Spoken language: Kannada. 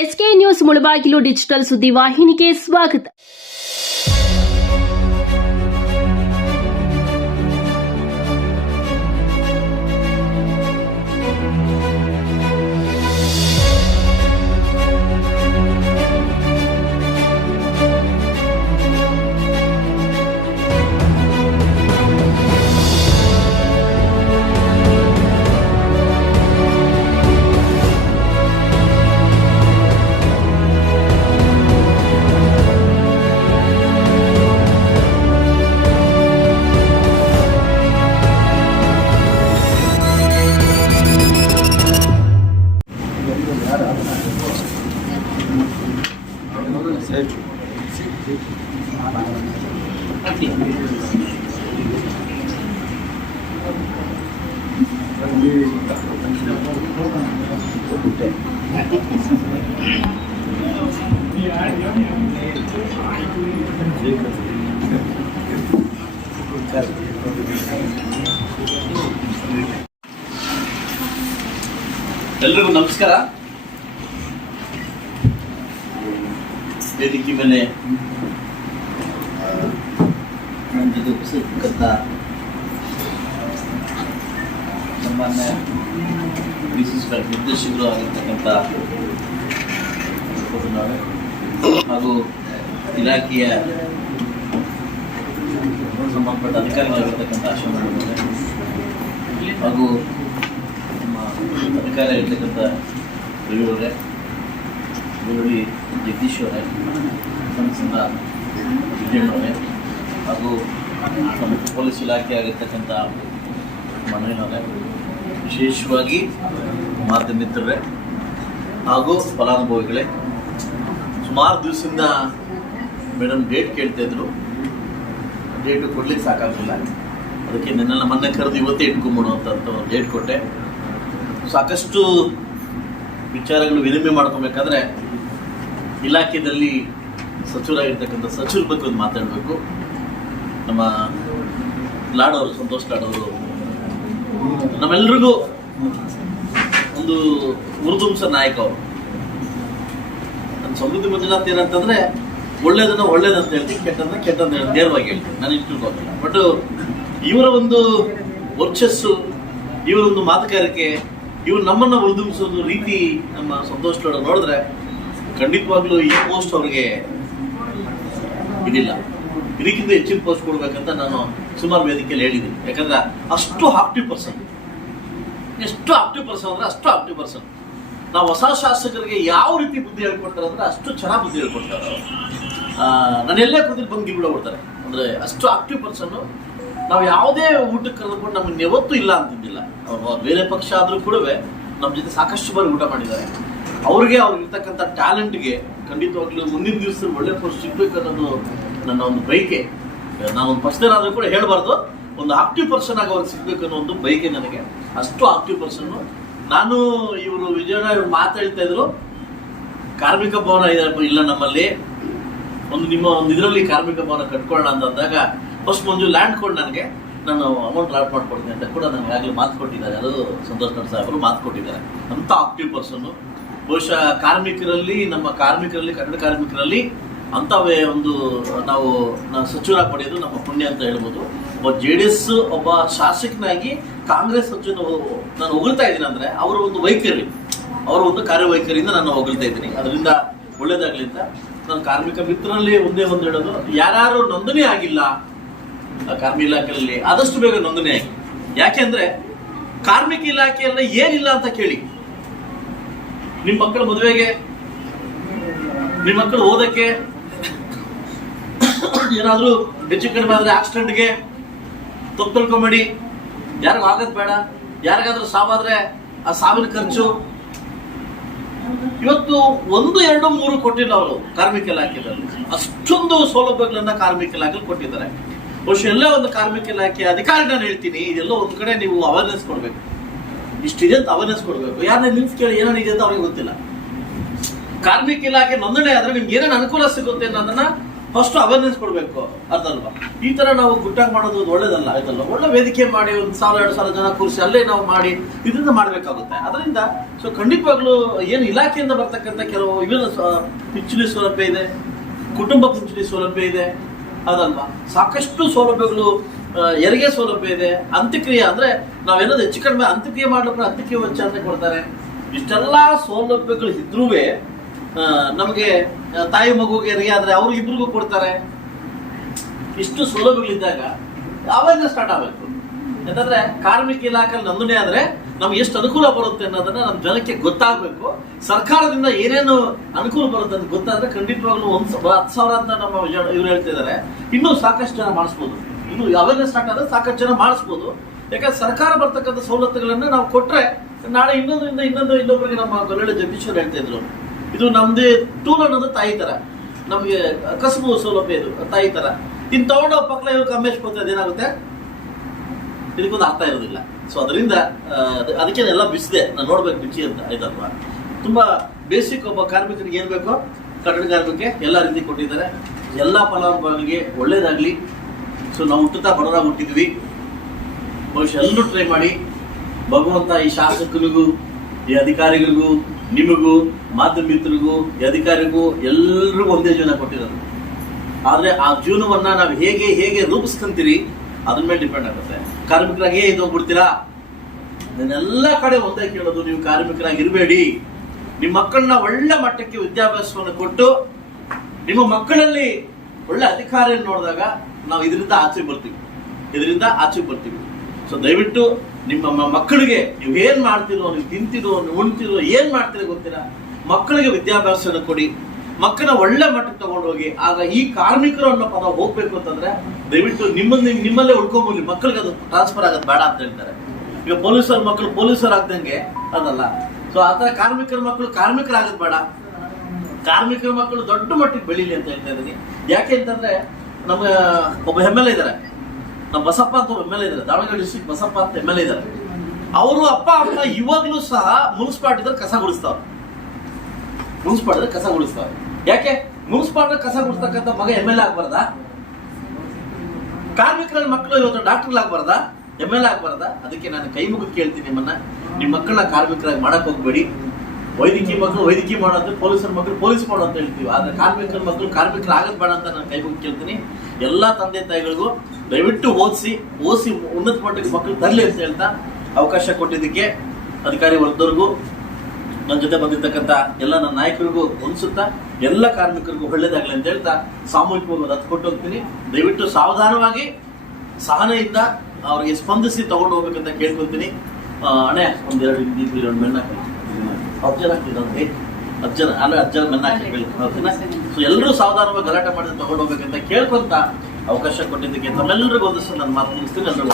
ಎಸ್ಕೆ ನ್ಯೂಸ್ ಮುಳಬಾಗಿಲು ಡಿಜಿಟಲ್ ಸುದ್ದಿವಾಹಿನಿಗೆ ಸ್ವಾಗತ. ಎಲ್ರಿಗೂ ನಮಸ್ಕಾರ. ವೇದಿಕೆ ಮೇಲೆ ನನ್ನ ಜೊತೆ ಉಪಸ್ಥಿತಕ್ಕಂಥ ಸಾಮಾನ್ಯ ವಿಶಿಷ್ಟ ನಿರ್ದೇಶಕರು ಆಗಿರ್ತಕ್ಕಂಥ ಹಾಗೂ ಇಲಾಖೆಯ ಸಂಬಂಧಪಟ್ಟ ಅಧಿಕಾರಿಗಳಾಗಿರ್ತಕ್ಕಂಥ ಅಶ್ವಮಣಿ ಹಾಗೂ ನಮ್ಮ ಅಧಿಕಾರಿ ಆಗಿರ್ತಕ್ಕಂಥ ರವಿಯವರೇ, ಬೆಳ್ಳುಳ್ಳಿ ಜಗದೀಶ್ ಅವರೇ, ಸಂಸದ ವಿಜಯಣ್ಣವರೇ ಹಾಗೂ ನಮ್ಮ ಪೊಲೀಸ್ ಇಲಾಖೆ ಆಗಿರ್ತಕ್ಕಂಥ ಮನೋಹರವರೇ, ವಿಶೇಷವಾಗಿ ಮಾಧ್ಯಮ ಮಿತ್ರರೇ ಹಾಗೂ ಫಲಾನುಭವಿಗಳೇ, ಸುಮಾರು ದಿವಸದಿಂದ ಮೇಡಮ್ ಡೇಟ್ ಕೇಳ್ತಾಯಿದ್ರು. ಡೇಟು ಕೊಡ್ಲಿಕ್ಕೆ ಸಾಕಾಗಲಿಲ್ಲ. ಅದಕ್ಕೆ ನನ್ನೆಲ್ಲ ಮೊನ್ನೆ ಕರೆದು ಇವತ್ತೇ ಇಟ್ಕೊಂಬಿಡು ಅಂತ ಡೇಟ್ ಕೊಟ್ಟೆ. ಸಾಕಷ್ಟು ವಿಚಾರಗಳು ವಿನಿಮಯ ಮಾಡ್ಕೊಬೇಕಾದ್ರೆ ಇಲಾಖೆಯಲ್ಲಿ ಸಚಿವರಾಗಿರ್ತಕ್ಕಂಥ ಸಚಿವರ ಬಗ್ಗೆ ಒಂದು ಮಾತಾಡಬೇಕು. ನಮ್ಮ ಲಾಡವರು, ಸಂತೋಷ್ ಲಾಡವರು ನಮ್ಮೆಲ್ರಿಗೂ ಒಂದು ಉರ್ದುಂಸ ನಾಯಕ ಅವರು. ನನ್ನ ಸಮೃದ್ಧಿ ಮಂಜುನಾಥ್ ಏನಂತಂದ್ರೆ ಒಳ್ಳೇದನ್ನ ಒಳ್ಳೇದಂತ ಹೇಳ್ತೀನಿ, ಕೆಟ್ಟದನ್ನ ಕೆಟ್ಟಂತ ಹೇಳಿ ನೇರವಾಗಿ ಹೇಳ್ತೀನಿ. ನಾನು ಇಷ್ಟು ತಿಳ್ಕೊತಿಲ್ಲ. ಬಟ್ ಇವರ ಒಂದು ವರ್ಚಸ್ಸು, ಇವರ ಒಂದು ಮಾತುಗಾರಿಕೆ, ಇವರು ನಮ್ಮನ್ನ ಉರ್ದುಂಬಿಸೋದು ರೀತಿ ನಮ್ಮ ಸಂತೋಷ್ ಲಾಡ ನೋಡಿದ್ರೆ ಖಂಡಿತವಾಗ್ಲೂ ಈ ಪೋಸ್ಟ್ ಅವ್ರಿಗೆ ಇದಿಲ್ಲ. ಇದಕ್ಕಿಂತ ಹೆಚ್ಚಿನ ಪೋಸ್ಟ್ ಕೊಡ್ಬೇಕಂತ ನಾನು ಸುಮಾರು ವೇದಿಕೆಯಲ್ಲಿ ಹೇಳಿದ್ದೀನಿ. ಯಾಕಂದ್ರೆ ಅಷ್ಟು ಆಕ್ಟಿವ್ ಪರ್ಸನ್, ಎಷ್ಟು ಆಕ್ಟಿವ್ ಪರ್ಸನ್ ಅಂದ್ರೆ ಅಷ್ಟು ಆಕ್ಟಿವ್ ಪರ್ಸನ್. ನಾವು ಹೊಸ ಶಾಸಕರಿಗೆ ಯಾವ ರೀತಿ ಬುದ್ಧಿ ಹೇಳ್ಕೊಡ್ತಾರೆ ಅಂದ್ರೆ ಅಷ್ಟು ಚೆನ್ನಾಗಿ ಬುದ್ಧಿ ಹೇಳ್ಕೊಡ್ತಾರೆ. ನಾನು ಎಲ್ಲೇ ಕೂತಿದ್ದು ಬಂದು ಗಿಡ ಕೊಡ್ತಾರೆ. ಅಂದ್ರೆ ಅಷ್ಟು ಆಕ್ಟಿವ್ ಪರ್ಸನ್. ನಾವು ಯಾವುದೇ ಊಟಕ್ಕೆ ಕರೆದುಕೊಂಡು ನಮ್ಮನ್ನು ಯಾವತ್ತೂ ಇಲ್ಲ ಅಂತಿದ್ದಿಲ್ಲ. ಬೇರೆ ಪಕ್ಷ ಆದರೂ ಕೂಡ ನಮ್ಮ ಜೊತೆ ಸಾಕಷ್ಟು ಬಾರಿ ಊಟ ಮಾಡಿದ್ದಾರೆ. ಅವ್ರಿಗಿರ್ತಕ್ಕಂಥ ಟ್ಯಾಲೆಂಟ್ಗೆ ಖಂಡಿತವಾಗ್ಲೂ ಮುಂದಿನ ದಿವಸದಲ್ಲಿ ಒಳ್ಳೆ ಪೋಸ್ಟ್ ಸಿಗ್ಬೇಕು ಅನ್ನೋದು ನನ್ನ ಒಂದು ಬಯಕೆ. ನಾನೊಂದು ಪಕ್ಷದಲ್ಲಾದರೂ ಕೂಡ ಹೇಳಬಾರ್ದು, ಒಂದು ಆಕ್ಟಿವ್ ಪರ್ಸನ್ ಆಗಿ ಅವ್ರಿಗೆ ಸಿಗ್ಬೇಕು ಅನ್ನೋ ಒಂದು ಬಯಕೆ ನನಗೆ. ಅಷ್ಟು ಆಕ್ಟಿವ್ ಪರ್ಸನ್ನು. ನಾನು ಇವರು ವಿಜಯಣ್ಣ ಇವರು ಮಾತಾಡ್ತಾ ಇದ್ರು, ಕಾರ್ಮಿಕ ಭವನ ಇಲ್ಲ ನಮ್ಮಲ್ಲಿ, ನಿಮ್ಮ ಒಂದು ಇದರಲ್ಲಿ ಕಾರ್ಮಿಕ ಭವನ ಕಟ್ಕೊಳ್ಳೋಣ ಅಂತಂದಾಗ ಫಸ್ಟ್ ಮಂಜು ಲ್ಯಾಂಡ್ ಕೊಟ್ಟು ನನಗೆ ನಾನು ಅಮೌಂಟ್ ಲಾಟ್ ಮಾಡ್ಕೊಡ್ತೀನಿ ಅಂತ ಕೂಡ ನನಗೆ ಆಗಲೇ ಮಾತು ಕೊಟ್ಟಿದ್ದಾರೆ. ಅದು ಸಂತೋಷ್ ಲಾಡ್ ಸಾಹೇಬರು ಮಾತು ಕೊಟ್ಟಿದ್ದಾರೆ. ಅಂಥ ಆಕ್ಟಿವ್ ಪರ್ಸನ್ನು. ಬಹುಶಃ ಕಾರ್ಮಿಕರಲ್ಲಿ, ನಮ್ಮ ಕಾರ್ಮಿಕರಲ್ಲಿ, ಕನ್ನಡ ಕಾರ್ಮಿಕರಲ್ಲಿ ಅಂಥವೇ ಒಂದು ನಾವು ಸಚಿವರಾಗಿ ಪಡೆಯೋದು ನಮ್ಮ ಪುಣ್ಯ ಅಂತ ಹೇಳ್ಬೋದು. ಒಬ್ಬ JDS ಒಬ್ಬ ಶಾಸಕನಾಗಿ ಕಾಂಗ್ರೆಸ್ ಸಚಿವ ನಾನು ಹೊಗಳ್ತಾ ಇದ್ದೀನಿ ಅಂದರೆ ಅವರ ಒಂದು ವೈಖರಿ, ಅವರ ಒಂದು ಕಾರ್ಯವೈಖರಿಯಿಂದ ನಾನು ಹೊಗಳ್ತಾ ಇದ್ದೀನಿ. ಅದರಿಂದ ಒಳ್ಳೇದಾಗಲಿ ಅಂತ ನಾನು ಕಾರ್ಮಿಕ ಮಿತ್ರರಲ್ಲಿ ಒಂದೇ ಒಂದು ಹೇಳೋದು, ಯಾರು ನೋಂದಣಿ ಆಗಿಲ್ಲ ಕಾರ್ಮಿಕ ಇಲಾಖೆಯಲ್ಲಿ ಆದಷ್ಟು ಬೇಗ ನೋಂದಣಿ ಆಗಿ. ಯಾಕೆಂದ್ರೆ ಕಾರ್ಮಿಕ ಇಲಾಖೆಯಲ್ಲ ಏನಿಲ್ಲ ಅಂತ ಕೇಳಿ. ನಿಮ್ಮ ಮಕ್ಕಳ ಮದುವೆಗೆ, ನಿಮ್ಮ ಮಕ್ಕಳು ಓದಕ್ಕೆ, ಏನಾದ್ರೂ ಹೆಚ್ಚು ಕಡಿಮೆ ಆದ್ರೆ ಆಕ್ಸಿಡೆಂಟ್ಗೆ ತೊಳ್ಕೊಂಬೇಡಿ. ಯಾರಿಗೂ ಆಗದ್ ಬೇಡ. ಯಾರಿಗಾದ್ರೂ ಸಾವಾದ್ರೆ ಆ ಸಾವಿನ ಖರ್ಚು ಇವತ್ತು 1, 2, 3 ಕೊಟ್ಟಿಲ್ಲ ಅವರು ಕಾರ್ಮಿಕ ಇಲಾಖೆಯಲ್ಲಿ. ಅಷ್ಟೊಂದು ಸೌಲಭ್ಯಗಳನ್ನ ಕಾರ್ಮಿಕ ಇಲಾಖೆಯಲ್ಲಿ ಕೊಟ್ಟಿದ್ದಾರೆ. ಬಹುಶಃ ಎಲ್ಲ ಒಂದು ಕಾರ್ಮಿಕ ಇಲಾಖೆ ಅಧಿಕಾರಿ ನಾನು ಹೇಳ್ತೀನಿ, ಇದೆಲ್ಲ ಒಂದು ಕಡೆ ನೀವು ಅವೇರ್ನೆಸ್ ಕೊಡ್ಬೇಕು. ಇಷ್ಟಿದೆ ಅಂತ ಅವೇರ್ನೆಸ್ ಕೊಡ್ಬೇಕು. ಯಾರನ್ನ ನಿಲ್ಸ್ ಕೇಳಿ ಏನೇನಿದೆ ಅಂತ ಅವ್ರಿಗೆ ಗೊತ್ತಿಲ್ಲ. ಕಾರ್ಮಿಕ ಇಲಾಖೆ ನೋಂದಣಿ ಆದ್ರೆ ನಿಮ್ಗೆ ಏನೇನು ಅನುಕೂಲ ಸಿಗುತ್ತೆ ಅನ್ನೋದನ್ನ ಫಸ್ಟ್ ಅವೇರ್ನೆಸ್ ಕೊಡಬೇಕು ಅದಲ್ವಾ. ಈ ತರ ನಾವು ಗುಟ್ಟಾಗಿ ಮಾಡೋದು ಒಳ್ಳೇದಲ್ಲ, ಆಯ್ತಲ್ವ. ಒಳ್ಳೆ ವೇದಿಕೆ ಮಾಡಿ 1,000-2,000 ಜನ ಕೂರಿಸಿ ಅಲ್ಲೇ ನಾವು ಮಾಡಿ ಇದರಿಂದ ಮಾಡ್ಬೇಕಾಗುತ್ತೆ. ಅದರಿಂದ ಸೊ ಖಂಡಿತವಾಗ್ಲೂ ಏನು ಇಲಾಖೆಯಿಂದ ಬರ್ತಕ್ಕಂಥ ಕೆಲವು ಇವೆಲ್ಲ ಪಿಂಚಣಿ ಸೌಲಭ್ಯ ಇದೆ, ಕುಟುಂಬ ಪಿಂಚಣಿ ಸೌಲಭ್ಯ ಇದೆ ಅದಲ್ವಾ. ಸಾಕಷ್ಟು ಸೌಲಭ್ಯಗಳು, ಹೆರಿಗೆ ಸೌಲಭ್ಯ ಇದೆ, ಅಂತ್ಯಕ್ರಿಯೆ ಅಂದ್ರೆ ನಾವೇನೋ ಹೆಚ್ಚು ಕಡಿಮೆ ಅಂತ್ಯಕ್ರಿಯೆ ಮಾಡ್ಲಿಕ್ಕೆ ಅಂತ್ಯಕ್ರಿಯೆ ವೆಚ್ಚ ಅಂತ ಕೊಡ್ತಾರೆ. ಇಷ್ಟೆಲ್ಲ ಸೌಲಭ್ಯಗಳು ಇದ್ರೂ ನಮಗೆ ತಾಯಿ ಮಗುಗೆ ಹೆರಿಗೆ ಆದ್ರೆ ಅವ್ರು ಇಬ್ರಿಗೂ ಕೊಡ್ತಾರೆ. ಇಷ್ಟು ಸೌಲಭ್ಯಗಳಿದ್ದಾಗ ಅವೇರ್ನೆಸ್ ಸ್ಟಾರ್ಟ್ ಆಗಬೇಕು. ಯಾಕಂದ್ರೆ ಕಾರ್ಮಿಕ ಇಲಾಖೆಯಲ್ಲಿ ನೋಂದಣಿ ಆದ್ರೆ ನಮ್ಗೆ ಎಷ್ಟು ಅನುಕೂಲ ಬರುತ್ತೆ ಅನ್ನೋದನ್ನ ನಮ್ಮ ಜನಕ್ಕೆ ಗೊತ್ತಾಗಬೇಕು. ಸರ್ಕಾರದಿಂದ ಏನೇನು ಅನುಕೂಲ ಬರುತ್ತೆ ಅಂತ ಗೊತ್ತಾದ್ರೆ ಖಂಡಿತವಾಗ್ಲೂ 10,000 ಅಂತ ನಮ್ಮ ಇವ್ರು ಹೇಳ್ತಿದ್ದಾರೆ. ಇನ್ನೂ ಸಾಕಷ್ಟು ಜನ ಮಾಡಿಸ್ಬೋದು. ಇನ್ನು ಅವೇರ್ನೆಸ್ ಸ್ಟಾರ್ಟ್ ಆದ್ರೆ ಸಾಕಷ್ಟು ಜನ ಮಾಡಿಸ್ಬೋದು. ಯಾಕಂದ್ರೆ ಸರ್ಕಾರ ಬರ್ತಕ್ಕಂಥ ಸವಲತ್ತುಗಳನ್ನ ನಾವು ಕೊಟ್ರೆ ನಾಳೆ ಇನ್ನೊಬ್ಬರಿಗೆ ನಮ್ಮ ಗೊಲ್ಲಳ್ಳಿ ಜಗದೀಶ್ವರ್ ಹೇಳ್ತಾ ಇದ್ರು, ಇದು ನಮ್ದೇ ಟೂಲ್ ಅನ್ನೋದು ತಾಯಿ ತರ, ನಮ್ಗೆ ಕಸಬು ಸೌಲಭ್ಯ ಇದು ತಾಯಿ ತರ. ಇನ್ ತಗೊಂಡು ಪಕ್ಕಲ ಇವ್ರು ಕಮ್ಮೇಶ್ಕೋತ ಏನಾಗುತ್ತೆ, ಇದಕ್ಕೊಂದು ಅರ್ಥ ಇರೋದಿಲ್ಲ. ಸೊ ಅದರಿಂದ ಅದಕ್ಕೆ ಎಲ್ಲ ಬಿಸಿದೆ, ನಾನು ನೋಡ್ಬೇಕು ರುಚಿ ಅಂತ ಆಯ್ತಲ್ವಾ. ತುಂಬಾ ಬೇಸಿಕ್ ಒಬ್ಬ ಕಾರ್ಮಿಕರಿಗೆ ಏನ್ ಬೇಕೋ ಕಟ್ಟಡ ಕಾರ್ಮಿಕರಿಗೆ ಎಲ್ಲ ರೀತಿ ಕೊಟ್ಟಿದ್ದಾರೆ. ಎಲ್ಲ ಫಲಾನುಭವಿಗಳಿಗೆ ಒಳ್ಳೇದಾಗ್ಲಿ. ಸೊ ನಾವು ಹುಟ್ಟುತ್ತಾ ಬಡವರಾಗಿ ಹುಟ್ಟಿದ್ವಿ, ಬಹುಶಃ ಎಲ್ಲರೂ ಟ್ರೈ ಮಾಡಿ. ಭಗವಂತ ಈ ಶಾಸಕರಿಗೂ, ಈ ಅಧಿಕಾರಿಗಳಿಗೂ, ನಿಮಗೂ, ಮಾಧ್ಯಮ ಮಿತ್ರರಿಗೂ, ಈ ಅಧಿಕಾರಿಗೂ ಎಲ್ರಿಗೂ ಒಂದೇ ಜೀವನ ಕೊಟ್ಟಿರೋದು. ಆದ್ರೆ ಆ ಜೀವನವನ್ನ ನಾವು ಹೇಗೆ ರೂಪಿಸ್ಕೊಂತೀರಿ ಅದ್ರ ಮೇಲೆ ಡಿಪೆಂಡ್ ಆಗುತ್ತೆ. ಕಾರ್ಮಿಕರಾಗಿ ಇದ್ದೋಗ್ಬಿಡ್ತೀರಾ? ನಾನೆಲ್ಲ ಕಡೆ ಒಂದೇ ಕೇಳೋದು, ನೀವು ಕಾರ್ಮಿಕರಾಗಿ ಇರಬೇಡಿ. ನಿಮ್ಮ ಮಕ್ಕಳನ್ನ ಒಳ್ಳೆ ಮಟ್ಟಕ್ಕೆ ವಿದ್ಯಾಭ್ಯಾಸವನ್ನು ಕೊಟ್ಟು ನಿಮ್ಮ ಮಕ್ಕಳಲ್ಲಿ ಒಳ್ಳೆ ಅಧಿಕಾರಿಯನ್ನು ನೋಡಿದಾಗ ನಾವು ಇದರಿಂದ ಆಚೆ ಬರ್ತೀವಿ. ಸೊ ದಯವಿಟ್ಟು ನಿಮ್ಮ ಮಕ್ಕಳಿಗೆ ನೀವು ಏನ್ ಮಾಡ್ತಿರೋ, ನೀವು ತಿಂತಿರೋ, ನೀವು ಉಣ್ತಿರೋ, ಏನ್ ಮಾಡ್ತಿರೋ ಗೊತ್ತಿಲ್ಲ, ಮಕ್ಕಳಿಗೆ ವಿದ್ಯಾಭ್ಯಾಸವನ್ನು ಕೊಡಿ. ಮಕ್ಕಳನ್ನ ಒಳ್ಳೆ ಮಟ್ಟಕ್ಕೆ ತಗೊಂಡೋಗಿ. ಆಗ ಈ ಕಾರ್ಮಿಕರು ಅನ್ನೋ ಪದ ಹೋಗ್ಬೇಕು ಅಂತಂದ್ರೆ ದಯವಿಟ್ಟು ನಿಮ್ಮಲ್ಲೇ ಉಳ್ಕೊಂಬೋಗ್ಲಿ. ಮಕ್ಕಳಿಗೆ ಅದು ಟ್ರಾನ್ಸ್ಫರ್ ಆಗೋದು ಬೇಡ ಅಂತ ಹೇಳ್ತಾರೆ. ಈಗ ಪೊಲೀಸರ ಮಕ್ಕಳು ಪೊಲೀಸರು ಆಗ್ದಂಗೆ ಅದಲ್ಲ. ಸೊ ಆತರ ಕಾರ್ಮಿಕರ ಮಕ್ಕಳು ಕಾರ್ಮಿಕರಾಗೋದು ಬೇಡ. ಕಾರ್ಮಿಕರ ಮಕ್ಕಳು ದೊಡ್ಡ ಮಟ್ಟಿಗೆ ಬೆಳೀಲಿ ಅಂತ ಹೇಳ್ತಾ ಇದ್ದೀನಿ. ಯಾಕೆ ಅಂತಂದ್ರೆ ನಮ್ಮ ಒಬ್ಬ MLA ಇದ್ದಾರೆ, ನಮ್ಮ ಬಸಪ್ಪ ಅಂತ ಒಬ್ಬ MLA ಇದ್ದಾರೆ, ದಾವಣಗೆರೆ ಡಿಸ್ಟ್ರಿಕ್ಟ್ ಬಸಪ್ಪ ಅಂತ MLA ಇದ್ದಾರೆ. ಅವರು ಅಪ್ಪ ಅಮ್ಮ ಇವಾಗ್ಲೂ ಸಹ ಮುನ್ಸಿಪಾಲಿಟಿದಲ್ಲಿ ಕಸ ಗುಡಿಸ್ತಾವ್ರು. ಯಾಕೆ ಮುನ್ಸಿಪಾಲಿಟಿ ಕಸ ಗುಡಿಸ್ತಕ್ಕಂಥ ಮಗ MLA ಆಗ್ಬಾರ್ದಾ? ಕಾರ್ಮಿಕರ ಮಕ್ಕಳು ಇವತ್ತು ಡಾಕ್ಟರ್ಗಳಾಗ್ಬಾರ್ದಾ? MLA ಆಗ್ಬಾರ್ದಾ? ಅದಕ್ಕೆ ನಾನು ಕೈ ಮುಗಿ ಕೇಳ್ತೀನಿ ನಿಮ್ಮ ಮಕ್ಕಳನ್ನ ಕಾರ್ಮಿಕರಾಗಿ ಮಾಡಕ್ ಹೋಗ್ಬೇಡಿ. ವೈದ್ಯಕೀಯ ಮಕ್ಕಳು ವೈದ್ಯಕೀಯ ಮಾಡೋದು, ಪೊಲೀಸರ ಮಕ್ಕಳು ಪೊಲೀಸ್ ಮಾಡೋ ಅಂತ ಹೇಳ್ತೀವಿ. ಆದ್ರೆ ಕಾರ್ಮಿಕರ ಮಕ್ಕಳು ಕಾರ್ಮಿಕರು ಆಗದ್ ಬೇಡ ಅಂತ ನಾನು ಕೈ ಮುಗಿ ಕೇಳ್ತೀನಿ. ಎಲ್ಲಾ ತಂದೆ ತಾಯಿಗಳಿಗೂ ದಯವಿಟ್ಟು ಓದಿಸಿ ಉನ್ನತ ಮಟ್ಟಕ್ಕೆ ಮಕ್ಕಳು ತರಲಿ ಅಂತ ಹೇಳ್ತಾ ಅವಕಾಶ ಕೊಟ್ಟಿದ್ದಕ್ಕೆ ಅಧಿಕಾರಿ ವರ್ಗದವ್ರಿಗೂ, ನನ್ನ ಜೊತೆ ಬಂದಿರ್ತಕ್ಕಂಥ ಎಲ್ಲ ನನ್ನ ನಾಯಕರಿಗೂ ಅನ್ಸುತ್ತಾ ಎಲ್ಲ ಕಾರ್ಮಿಕರಿಗೂ ಒಳ್ಳೇದಾಗ್ಲಿ ಅಂತ ಹೇಳ್ತಾ ಸಾಮೂಹಿಕವಾಗಿ ರದ್ದು ಕೊಟ್ಟು ಹೋಗ್ತೀನಿ. ದಯವಿಟ್ಟು ಸಾವಧಾನವಾಗಿ ಸಹನೆಯಿಂದ ಅವ್ರಿಗೆ ಸ್ಪಂದಿಸಿ ತಗೊಂಡು ಹೋಗ್ಬೇಕಂತ ಕೇಳ್ಕೊತೀನಿ. ಅಣ್ಣೆ ಒಂದೆರಡು ಮೆನ್ನ ಅಜ್ಜನ ಮೆನ್ನ ಹಾಕಿ. ಸೊ ಎಲ್ಲರೂ ಸಾವಧಾನವಾಗಿ ಗಲಾಟೆ ಮಾಡಿದ್ರೆ ತಗೊಂಡು ಹೋಗ್ಬೇಕಂತ ಕೇಳ್ಕೊಂತ ಅವಕಾಶ ಕೊಟ್ಟಿದ್ದಕ್ಕೆ ತಮ್ಮೆಲ್ಲರಿಗೂ ಒಂದಿಷ್ಟು ನನ್ನ ಮಾತು ಮುಗಿಸ್ತೀನಿ. ಎಲ್ಲರೂ